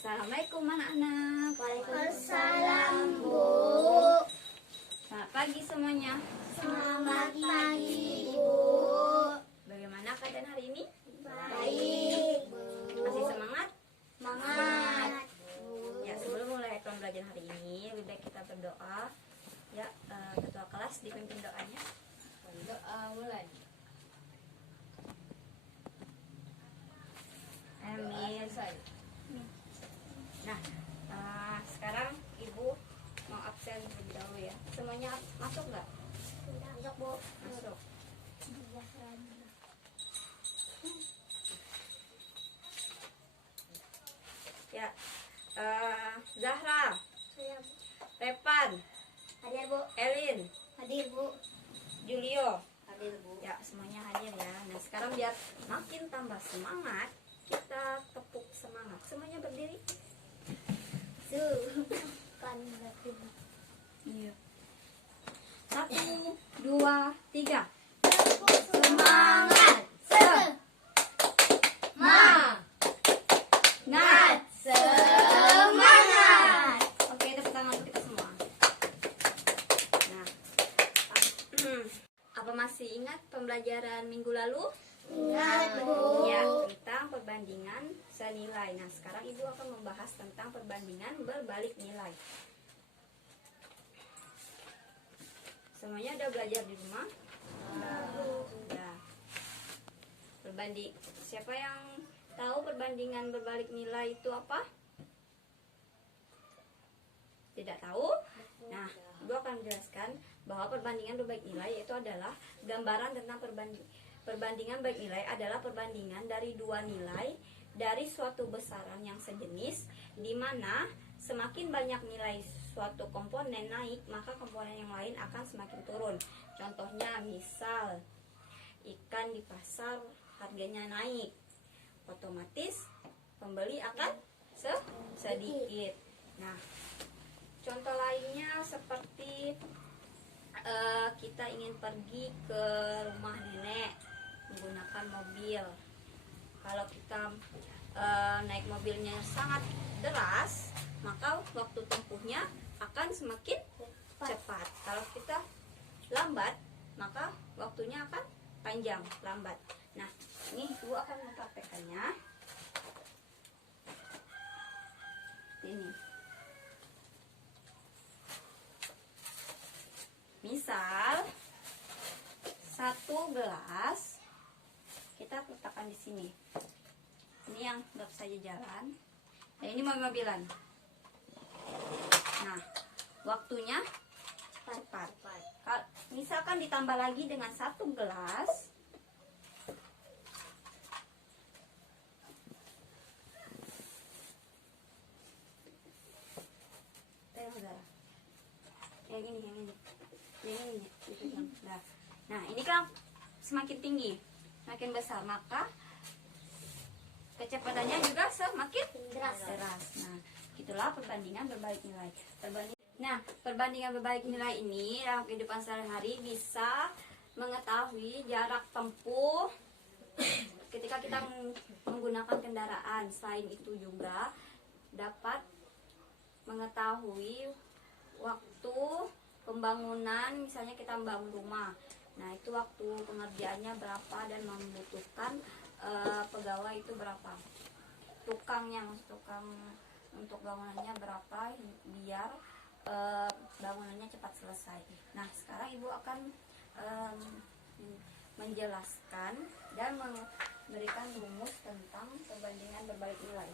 Assalamualaikum anak-anak. Waalaikumsalam, Bu. Selamat pagi semuanya. Selamat pagi, Bu. Bagaimana keadaan hari ini? Baik, Bu. Masih semangat? Semangat. Ya, sebelum mulai pembelajaran hari ini, lebih baik kita berdoa. Ya, ketua kelas dipimpin doanya. Doa mulai. Amin. Nah, sekarang Ibu mau absen terlebih dahulu ya. Semuanya masuk nggak? Masuk, Bu. Masuk. Ya, Zahra, Repan, Hadir, Bu. Elin, Hadir, Bu. Julio. Hadir, Bu. Ya, semuanya hadir ya. Nah, sekarang biar makin tambah semangat, kita tepuk semangat. Semuanya berdiri. Kan Iya. 1, 2, 3. semangat. Semangat. Semangat. Oke, tepuk tangan untuk kita semua. Nah, apa masih ingat pembelajaran minggu lalu? Ingat, Bu. Ya, tentang perbandingan senilai. Nah, sekarang Ibu akan membahas tentang perbandingan berbalik nilai. Semuanya udah belajar di rumah? Sudah. Siapa yang tahu perbandingan berbalik nilai itu apa? Tidak tahu? Nah, Ibu akan menjelaskan bahwa perbandingan berbalik nilai itu adalah gambaran tentang perbandingan baik nilai adalah perbandingan dari dua nilai dari suatu besaran yang sejenis, di mana semakin banyak nilai suatu komponen naik, maka komponen yang lain akan semakin turun. Contohnya misal ikan di pasar harganya naik, otomatis pembeli akan sedikit. Nah, contoh lainnya seperti kita ingin pergi ke rumah nenek menggunakan mobil. Kalau kita naik mobilnya sangat deras, maka waktu tempuhnya akan semakin cepat. Kalau kita lambat, maka waktunya akan panjang, lambat. Nah, ini Ibu akan mempraktekannya. Ini. Misal 1 gelas kita letakkan di sini. Ini yang baru saja jalan. Nah, ini mobil-mobilan. Nah, waktunya cepat. Misalkan ditambah lagi dengan 1 gelas. Yang ini. Nah, ini kan semakin tinggi, semakin besar, maka kecepatannya juga semakin deras. Nah, itulah perbandingan berbalik nilai. Perbandingan berbalik nilai ini dalam kehidupan sehari-hari bisa mengetahui jarak tempuh ketika kita menggunakan kendaraan. Selain itu juga dapat mengetahui waktu pembangunan, misalnya kita membangun rumah. Nah, itu waktu pengerjaannya berapa dan membutuhkan pegawai itu berapa. Tukang untuk bangunannya berapa biar bangunannya cepat selesai. Nah, sekarang Ibu akan menjelaskan dan memberikan rumus tentang perbandingan berbalik nilai.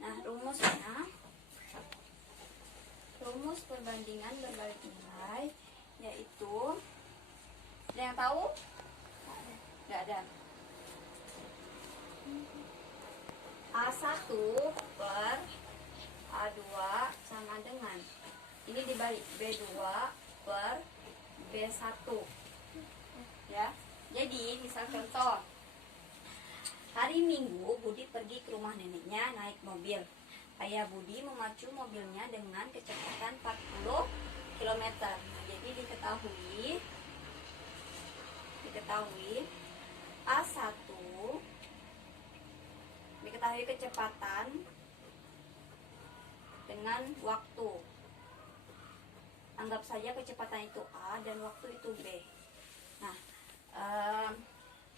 Nah, rumus perbandingan berbalik nilai yaitu, ada yang tahu? Tidak ada. A1 per A2 sama dengan, ini dibalik, B2 per B1 ya. Jadi misal contoh, hari Minggu Budi pergi ke rumah neneknya naik mobil. Ayah Budi memacu mobilnya dengan kecepatan 40 km. Nah, jadi diketahui A1 B1 Diketahui kecepatan dengan waktu. Anggap saja kecepatan itu A dan waktu itu B. Nah,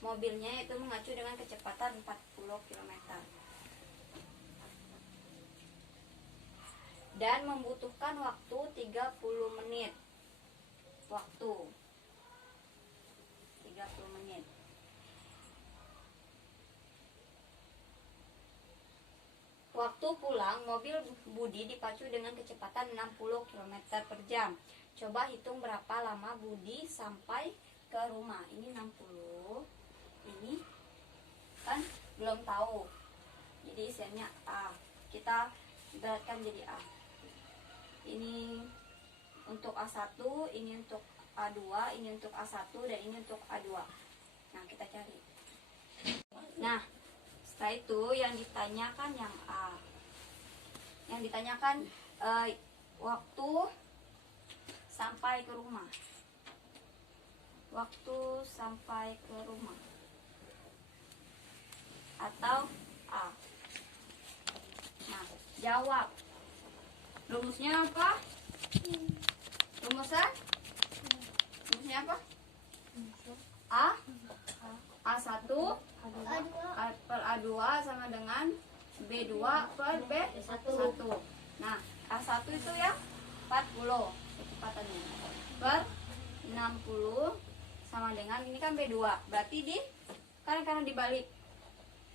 mobilnya itu mengacu dengan kecepatan 40 km dan membutuhkan waktu 30 menit. Waktu 30 menit. Waktu pulang, mobil Budi dipacu dengan kecepatan 60 km per jam. Coba hitung berapa lama Budi sampai ke rumah. Ini 60. Ini kan belum tahu. Jadi isiannya A. Kita beratkan jadi A. Ini untuk A1, ini untuk A2, ini untuk A1, dan ini untuk A2. Nah, kita cari. Nah, setelah itu yang ditanyakan yang A. Yang ditanyakan waktu sampai ke rumah. Waktu sampai ke rumah. Atau A. Nah, jawab. Rumusnya apa? Rumusnya? Rumusnya apa? A A1 per A2 sama dengan B2 per B1. Nah, A1 itu ya 40 kecepatannya. Per 60 sama dengan ini kan B2. Berarti di karena dibalik.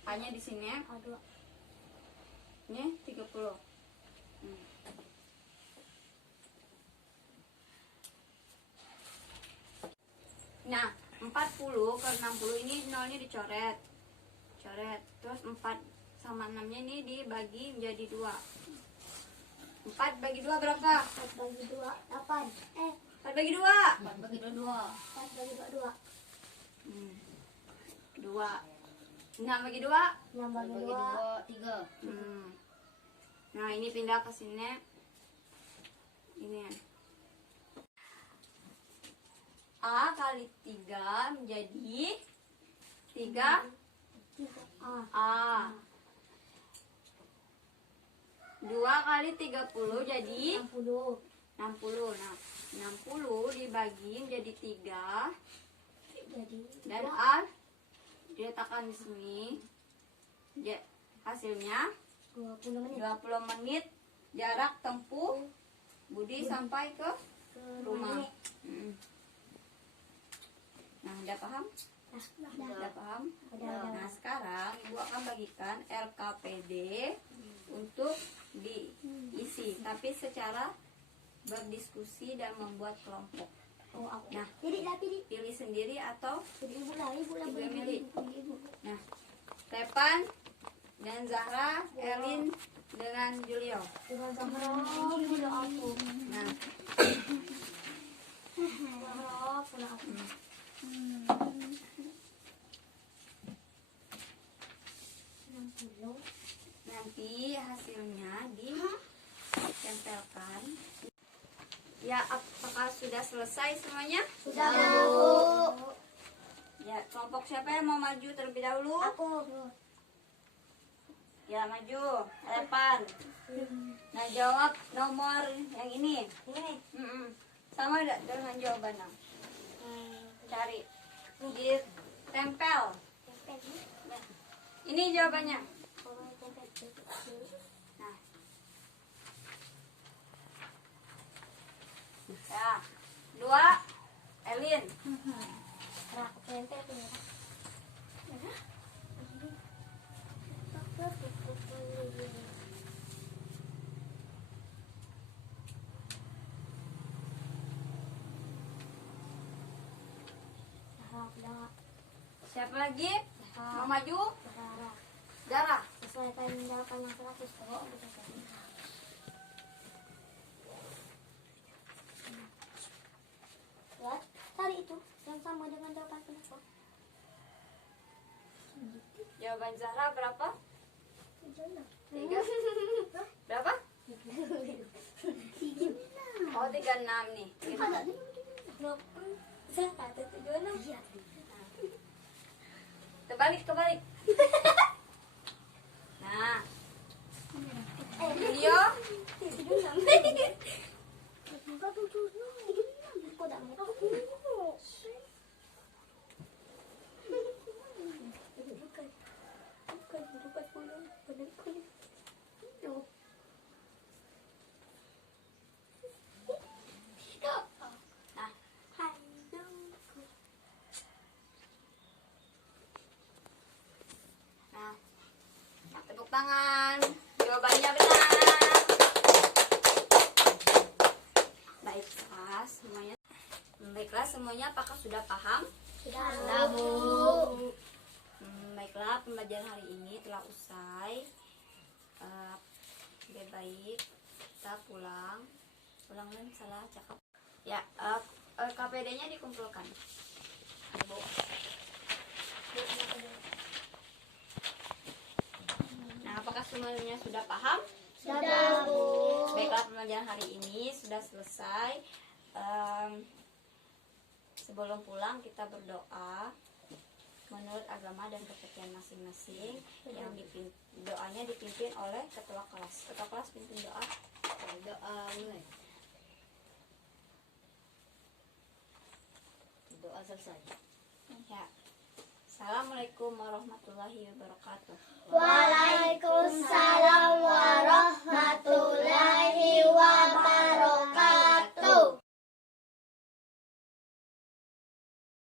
Hanya di sini ya. Ini 30. Nah, 40 ke 60 ini nolnya dicoret. Terus 4 sama 6-nya ini dibagi menjadi 2. 4 bagi 2 berapa? 4 bagi 2, 8. 4 bagi 2. 4 bagi 2, 2. 2. 6 bagi 2. 6 bagi 2, 3. Nah, ini pindah ke sini. Ini A kali 3 menjadi 3 A. 2 kali 30 jadi 60. 60. Nah, 60 dibagi menjadi 3 Jadi dan A diletakkan di sini. Hasilnya 20 menit. 20 menit jarak tempuh Budi sampai ke rumah. Nah, udah paham? Udah paham? Nah, sekarang Ibu akan bagikan LKPD untuk diisi, tapi secara berdiskusi dan membuat kelompok. Nah, pilih sendiri atau Ibu lah Ibu yang milih. Nah, Tepan dan Zahra, Elin dengan Julio. Dengan Zahra, Julio aku. Nah, Zahra, pernah aku. nanti hasilnya ditempelkan. Ya, apakah sudah selesai semuanya? Sudah, Bu. Ya, kelompok siapa yang mau maju terlebih dahulu? Aku. Ya, maju. Tepan. Nah, jawab nomor yang ini. Ini. Sama dengan jawabannya. Cari. Ditempel. Nah, ini jawabannya. Nah. Ya. 2 Elin. Nah, aku tempel tuh. Siapa lagi? Mau maju? Zara. Sesuaikan jawaban yang 100 kok. Lihat, tadi itu yang sama dengan jawaban kenapa? Jawaban Zahra berapa? 3. Berapa? 3. Oh, 36 nih. Kebalik. tangan. Jawabannya benar. Baiklah semuanya apakah sudah paham? Sudah, Bu. Baiklah, pembelajaran hari ini telah usai. Lebih baik kita pulang dan salah cakap. Ya, KPD-nya dikumpulkan. Bu. Nah, apakah semuanya sudah paham? Sudah, Bu. Baiklah, pembelajaran hari ini sudah selesai. Sebelum pulang kita berdoa menurut agama dan kepercayaan masing-masing. Yang doanya dipimpin oleh ketua kelas. Ketua kelas pimpin doa. Doa mulai. Doa selesai. Ya. Assalamualaikum warahmatullahi wabarakatuh. Waalaikumsalam warahmatullahi